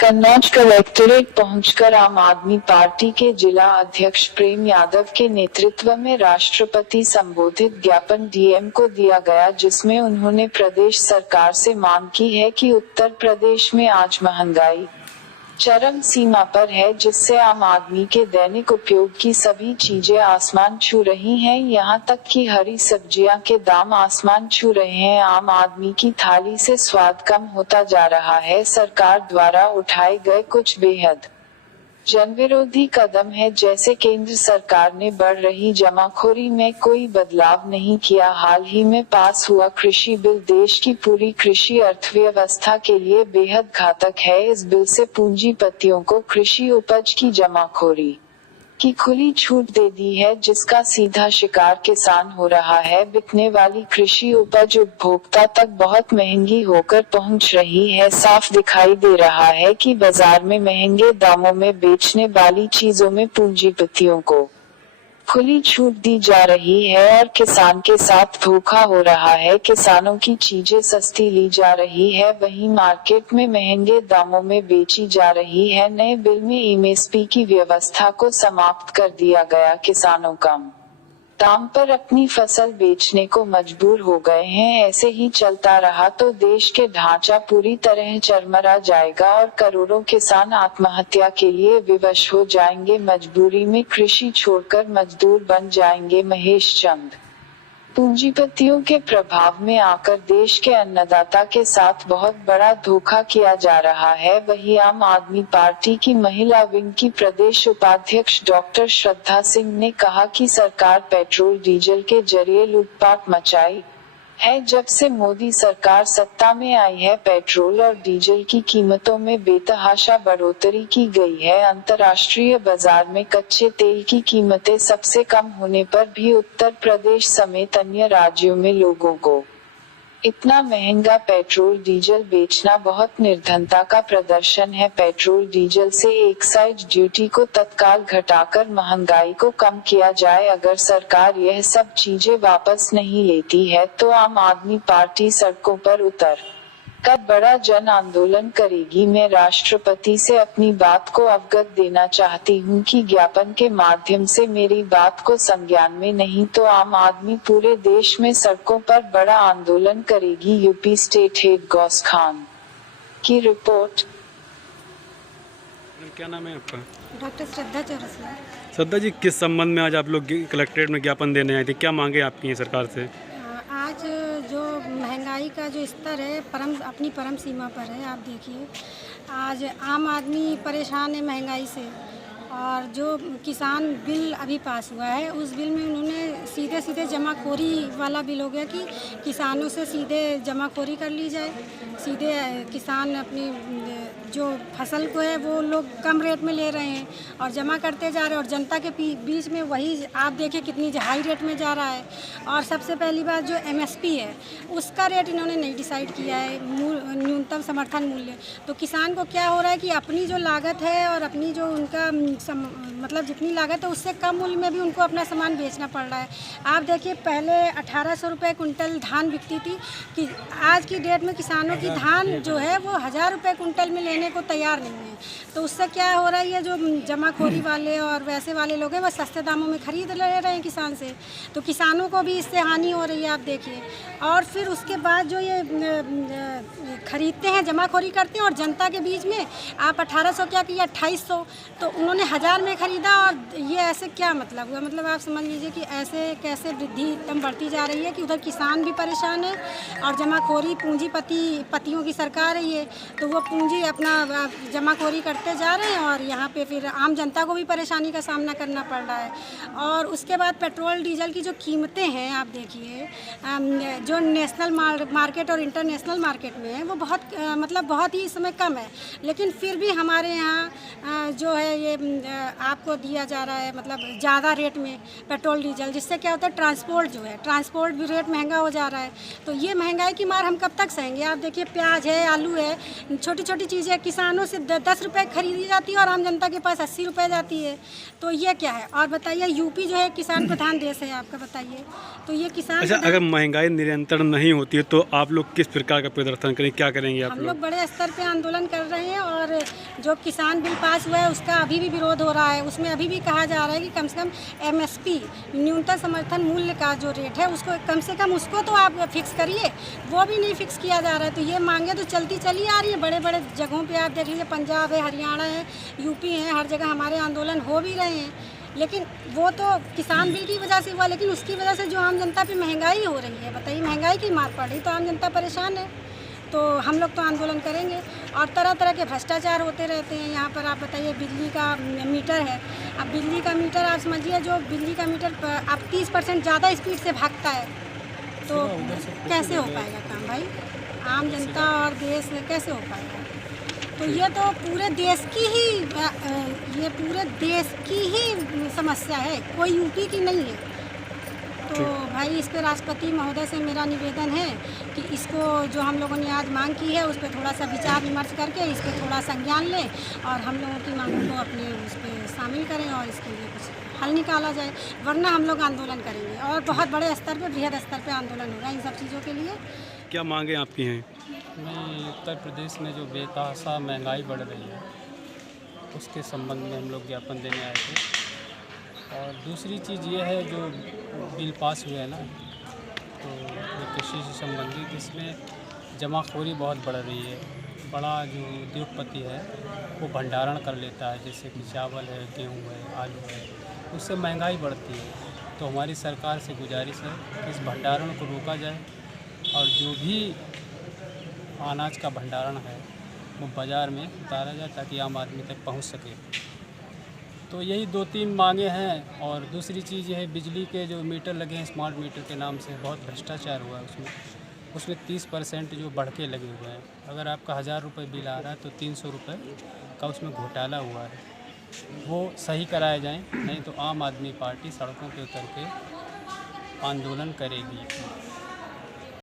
Kannauj collectorate पहुंचकर आम आदमी पार्टी के जिला अध्यक्ष प्रेम यादव के नेतृत्व में राष्ट्रपति संबोधित ज्ञापन डीएम को दिया गया, जिसमें उन्होंने प्रदेश सरकार से मांग की है कि उत्तर प्रदेश में आज महंगाई चरम सीमा पर है, जिससे आम आदमी के दैनिक उपयोग की सभी चीजें आसमान छू रही हैं। यहां तक कि हरी सब्जियां के दाम आसमान छू रहे हैं। आम आदमी की थाली से स्वाद कम होता जा रहा है। सरकार द्वारा उठाए गए कुछ बेहद जनविरोधी कदम है, जैसे केंद्र सरकार ने बढ़ रही जमाखोरी में कोई बदलाव नहीं किया। हाल ही में पास हुआ कृषि बिल देश की पूरी कृषि अर्थव्यवस्था के लिए बेहद घातक है। इस बिल से पूंजीपतियों को कृषि उपज की जमाखोरी की खुली छूट दे दी है, जिसका सीधा शिकार किसान हो रहा है। बिकने वाली कृषि उपज उपभोक्ता तक बहुत महंगी होकर पहुंच रही है। साफ दिखाई दे रहा है कि बाजार में महंगे दामों में बेचने वाली चीजों में पूंजीपतियों को खुली छूट दी जा रही है और किसान के साथ धोखा हो रहा है। किसानों की चीजें सस्ती ली जा रही है, वहीं मार्केट में महंगे दामों में बेची जा रही है। नए बिल में एमएसपी की व्यवस्था को समाप्त कर दिया गया। किसानों कम दाम पर अपनी फसल बेचने को मजबूर हो गए हैं। ऐसे ही चलता रहा तो देश के ढांचा पूरी तरह चरमरा जाएगा और करोड़ों किसान आत्महत्या के लिए विवश हो जाएंगे। मजबूरी में कृषि छोड़कर मजदूर बन जाएंगे। महेश चंद पूंजीपतियों के प्रभाव में आकर देश के अन्नदाता के साथ बहुत बड़ा धोखा किया जा रहा है। वही आम आदमी पार्टी की महिला विंग की प्रदेश उपाध्यक्ष डॉक्टर श्रद्धा सिंह ने कहा कि सरकार पेट्रोल डीजल के जरिए लूटपाट मचाई है। जब से मोदी सरकार सत्ता में आई है, पेट्रोल और डीजल की कीमतों में बेतहाशा बढ़ोतरी की गई है। अंतर्राष्ट्रीय बाजार में कच्चे तेल की कीमतें सबसे कम होने पर भी उत्तर प्रदेश समेत अन्य राज्यों में लोगों को इतना महंगा पेट्रोल डीजल बेचना बहुत निर्धनता का प्रदर्शन है। पेट्रोल डीजल से एक्साइज ड्यूटी को तत्काल घटाकर महंगाई को कम किया जाए। अगर सरकार यह सब चीजें वापस नहीं लेती है तो आम आदमी पार्टी सड़कों पर उतर कर बड़ा जन आंदोलन करेगी। मैं राष्ट्रपति से अपनी बात को अवगत देना चाहती हूं कि ज्ञापन के माध्यम से मेरी बात को संज्ञान में नहीं तो आम आदमी पूरे देश में सड़कों पर बड़ा आंदोलन करेगी। UP state head Ghaus Khan की रिपोर्ट। क्या नाम है आपका? डॉक्टर श्रद्धा चौरसिया। श्रद्धा जी, किस संबंध में आज आप लोग कलेक्ट्रेट में ज्ञापन देने आए थे? क्या मांगे आपकी हैं सरकार से? आज जो महंगाई का जो स्तर है अपनी परम सीमा पर है। आप देखिए, आज आम आदमी परेशान है महंगाई से। और जो किसान बिल अभी पास हुआ है, उस बिल में उन्होंने सीधे सीधे जमाखोरी वाला बिल हो गया कि किसानों से सीधे जमाखोरी कर ली जाए। सीधे किसान अपनी जो फसल को है वो लोग कम रेट में ले रहे हैं और जमा करते जा रहे हैं, और जनता के बीच में वही आप देखिए कितनी हाई रेट में जा रहा है। और सबसे पहली बात जो एमएसपी है उसका रेट इन्होंने नहीं डिसाइड किया है, न्यूनतम समर्थन मूल्य। तो किसान को क्या हो रहा है कि अपनी जो लागत है और अपनी जो उनका मतलब जितनी लागत है उससे कम मूल्य में भी उनको अपना सामान बेचना पड़ रहा है। आप देखिए, पहले 1800 रुपये कुंटल धान बिकती थी, कि आज की डेट में किसानों की धान जो है वो 1000 रुपये कुंटल में लेने को तैयार नहीं है। तो उससे क्या हो रहा है, ये जो जमाखोरी वाले और वैसे वाले लोग हैं वो सस्ते दामों में खरीद ले रहे हैं किसान से, तो किसानों को भी इससे हानि हो रही है। आप देखिए, और फिर उसके बाद जो ये खरीदते हैं, जमाखोरी करते हैं, और जनता के बीच में आप 1800 क्या किया 2800, तो उन्होंने 1000 में ख़रीदा। और ये ऐसे क्या मतलब हुआ? मतलब आप समझ लीजिए कि ऐसे कैसे वृद्धि एकदम बढ़ती जा रही है कि उधर किसान भी परेशान है और जमाखोरी पूंजीपतियों की सरकार है ये, तो वो पूंजी अपना जमाखोरी करते जा रहे हैं और यहाँ पे फिर आम जनता को भी परेशानी का सामना करना पड़ रहा है। और उसके बाद पेट्रोल डीजल की जो कीमतें हैं, आप देखिए, जो नेशनल मार्केट और इंटरनेशनल मार्केट में है वो बहुत ही इस समय कम है, लेकिन फिर भी हमारे यहाँ जो है ये आपको दिया जा रहा है मतलब ज़्यादा रेट में पेट्रोल डीजल, जिससे क्या होता है ट्रांसपोर्ट भी रेट महंगा हो जा रहा है। तो ये महंगाई की मार हम कब तक सहेंगे? आप देखिए, प्याज है, आलू है, छोटी छोटी चीज़ें किसानों से 10 रुपए खरीदी जाती है और आम जनता के पास 80 रुपए जाती है। तो ये क्या है? और बताइए, यूपी जो है किसान प्रधान देश है आपका, बताइए। तो ये किसान अच्छा, अगर महंगाई निरंतर नहीं होती है तो आप लोग किस प्रकार का प्रदर्शन करेंगे, क्या करेंगे आप हम लोग? लोग बड़े स्तर पे आंदोलन कर रहे हैं और जो किसान बिल पास हुआ है उसका अभी भी विरोध हो रहा है। उसमें अभी भी कहा जा रहा है कि कम से कम MSP न्यूनतम समर्थन मूल्य का जो रेट है उसको कम से कम उसको तो आप फिक्स करिए, वो भी नहीं फिक्स किया जा रहा है। तो ये मांगे तो चलती चली आ रही है, बड़े बड़े जगहों पे आप देख लीजिए, पंजाब है, हरियाणा है, यूपी है, हर जगह हमारे आंदोलन हो भी रहे हैं। लेकिन वो तो किसान बिल की वजह से हुआ, लेकिन उसकी वजह से जो आम जनता पे महंगाई हो रही है, बताइए, महंगाई की मार पड़ रही तो आम जनता परेशान है। तो हम लोग तो आंदोलन करेंगे और तरह तरह के भ्रष्टाचार होते रहते हैं यहाँ पर। आप बताइए, बिजली का मीटर है, अब बिजली का मीटर आप समझिए, जो बिजली का मीटर अब 30% ज़्यादा स्पीड से भागता है, तो कैसे हो पाएगा काम भाई? आम जनता और देश में कैसे हो पाएगा? तो ये तो पूरे देश की ही समस्या है, कोई यूपी की नहीं है। तो भाई, इस पर राष्ट्रपति महोदय से मेरा निवेदन है कि इसको जो हम लोगों ने आज मांग की है उस पर थोड़ा सा विचार विमर्श करके इस पर थोड़ा संज्ञान लें और हम लोगों की मांगों को अपने उस पर शामिल करें और इसके लिए कुछ हल निकाला जाए, वरना हम लोग आंदोलन करेंगे और बहुत बड़े स्तर पे, बृहद स्तर पे आंदोलन होगा इन सब चीज़ों के लिए। क्या मांगे आपकी हैं? नहीं, उत्तर प्रदेश में जो बेतहाशा महंगाई बढ़ रही है उसके संबंध में हम लोग ज्ञापन देने आए थे। और दूसरी चीज़ ये है, जो बिल पास हुए हैं ना, तो ये कृषि से संबंधित, इसमें जमाखोरी बहुत बढ़ रही है। बड़ा जो उद्योगपति है वो भंडारण कर लेता है, जैसे कि चावल है, गेहूँ है, आलू है, उससे महंगाई बढ़ती है। तो हमारी सरकार से गुजारिश है कि इस भंडारण को रोका जाए और जो भी अनाज का भंडारण है वो बाज़ार में उतारा जाए ताकि आम आदमी तक पहुंच सके। तो यही 2-3 मांगे हैं। और दूसरी चीज़ ये है, बिजली के जो मीटर लगे हैं स्मार्ट मीटर के नाम से, बहुत भ्रष्टाचार हुआ है उसमें 30% जो बढ़ के लगे हुए हैं। अगर आपका 1000 रुपये बिल आ रहा है तो 300 रुपये का उसमें घोटाला हुआ है, वो सही कराए जाएं, नहीं तो आम आदमी पार्टी सड़कों पे उतर के आंदोलन करेगी।